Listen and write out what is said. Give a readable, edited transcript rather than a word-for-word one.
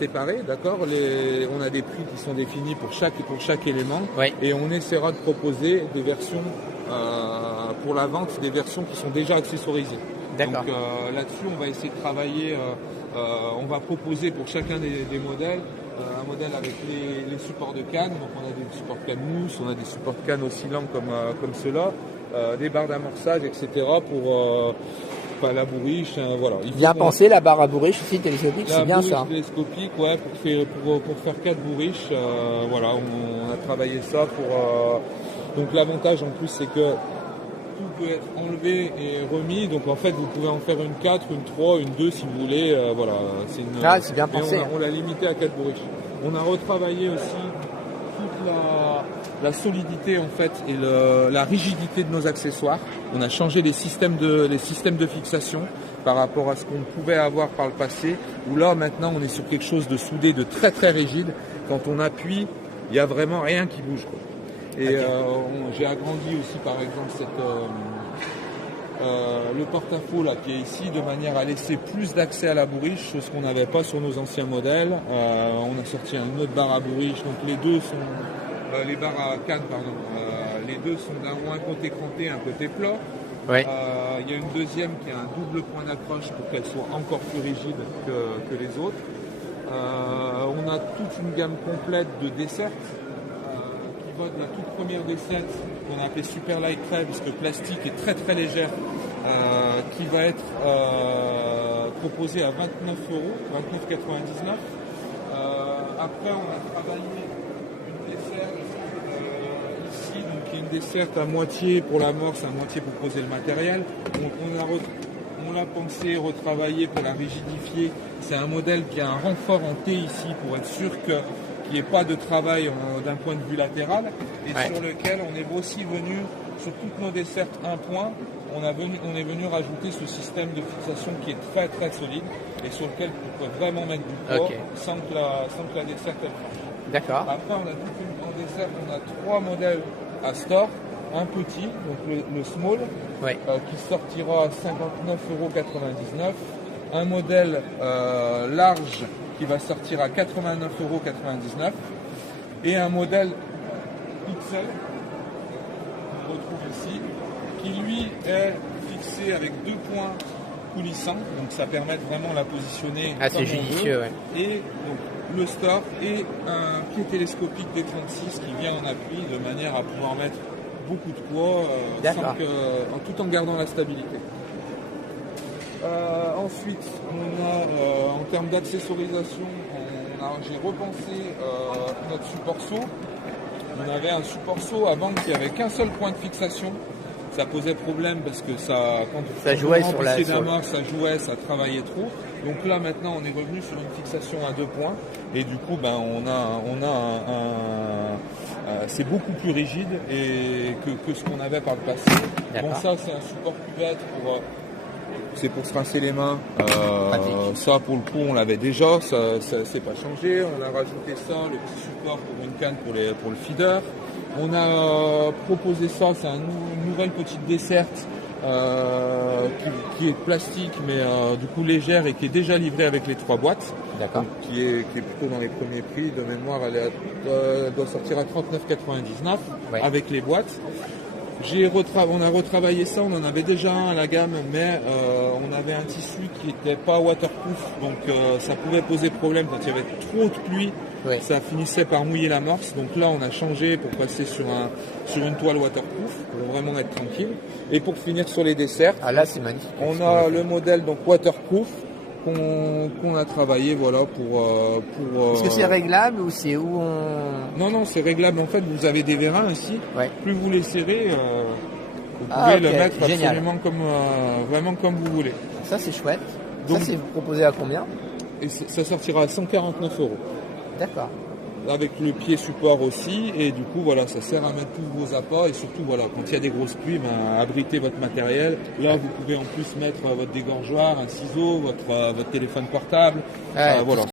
séparés, d'accord. On a des prix qui sont définis pour chaque élément, Oui. et on essaiera de proposer des versions pour la vente, des versions qui sont déjà accessorisées. D'accord. Donc là-dessus, on va essayer de travailler. On va proposer pour chacun des modèles un modèle avec les supports de canne. Donc on a des supports de canne mousse, on a des supports de canne oscillants comme ceux-là, des barres d'amorçage, etc. pour la bourriche, voilà. Bien pensé, la barre à bourriche aussi télescopique, c'est bien ça. La bourriche télescopique, ouais, pour faire 4 bourriches, voilà, on a travaillé ça pour. Donc l'avantage en plus, c'est que tout peut être enlevé et remis. Donc en fait, vous pouvez en faire une 4, une 3, une 2 si vous voulez. Voilà, c'est bien pensé. On l'a limité à 4 bourriches. On a retravaillé aussi toute la solidité en fait et la rigidité de nos accessoires. On a changé les systèmes de fixation par rapport à ce qu'on pouvait avoir par le passé, où là maintenant on est sur quelque chose de soudé, de très très rigide. Quand on appuie, il n'y a vraiment rien qui bouge, quoi. Et okay. J'ai agrandi aussi par exemple le porte-à-faux là qui est ici, de manière à laisser plus d'accès à la bourriche, chose qu'on n'avait pas sur nos anciens modèles. On a sorti une autre barre à bourriche, donc les deux sont les barres à canne, pardon. Les deux sont un côté cranté, un côté plat. Oui. Il y a une deuxième qui a un double point d'accroche pour qu'elle soit encore plus rigide que les autres. On a toute une gamme complète de desserts qui va de la toute première desserte qu'on a appelée Super Light Tray, parce que plastique est très très légère, qui va être proposée à 29 €, 29,99 €. Après, on a travaillé une desserte ici, donc qui est une desserte à moitié pour l'amorce, à moitié pour poser le matériel. On l'a pensé, retravaillé pour la rigidifier. C'est un modèle qui a un renfort en T ici pour être sûr qu'il n'y ait pas de travail d'un point de vue latéral, et sur lequel on est aussi venu, sur toutes nos dessertes un point, on est venu rajouter ce système de fixation qui est très très solide et sur lequel on peut vraiment mettre du poids sans que la desserte elle fasse. D'accord. Après, on a en dessert, on a 3 modèles à store. Un petit, donc le small, qui sortira à 59,99 €. Un modèle large qui va sortir à 89,99 €. Et un modèle XL, qu'on retrouve ici, qui lui est fixé avec 2 points coulissants. Donc ça permet de vraiment la positionner. C'est judicieux, ouais. Et donc, le store et un pied télescopique D36 qui vient en appui de manière à pouvoir mettre beaucoup de poids tout en gardant la stabilité. Ensuite, on a en termes d'accessorisation, j'ai repensé notre support saut. On avait un support saut avant qui avait qu'un seul point de fixation. Ça posait problème parce que quand ça jouait sur ça jouait, ça travaillait trop. Donc là maintenant on est revenu sur une fixation à 2 points et du coup c'est beaucoup plus rigide que ce qu'on avait par le passé. Bon, ça c'est un support cuvette c'est pour se rincer les mains. Ça pour le coup on l'avait déjà, ça c'est pas changé. On a rajouté ça, le petit support pour une canne pour le feeder. On a proposé ça, c'est une nouvelle petite desserte qui est plastique mais du coup légère et qui est déjà livrée avec les 3 boîtes. D'accord. Qui est plutôt dans les premiers prix. De mémoire, elle doit sortir à 39,99 € avec les boîtes. On a retravaillé ça, on en avait déjà un à la gamme, mais on avait un tissu qui n'était pas waterproof, donc ça pouvait poser problème quand il y avait trop de pluie. Ça finissait par mouiller l'amorce, donc là on a changé pour passer sur une toile waterproof pour vraiment être tranquille. Et pour finir sur les desserts, là c'est magnifique. On a le modèle donc waterproof qu'on a travaillé pour. Est-ce que c'est réglable ou c'est où on... Non, c'est réglable. En fait, vous avez des vérins ici. Plus vous les serrez, vous pouvez le mettre absolument vraiment comme vous voulez. Ça c'est chouette. Donc, ça c'est proposé à combien? Et ça sortira à 149 €. D'accord. Avec le pied support aussi, et du coup voilà, ça sert à mettre tous vos appâts, et surtout voilà, quand il y a des grosses pluies, abriter votre matériel. Là vous pouvez en plus mettre votre dégorgeoir, un ciseau, votre téléphone portable, voilà.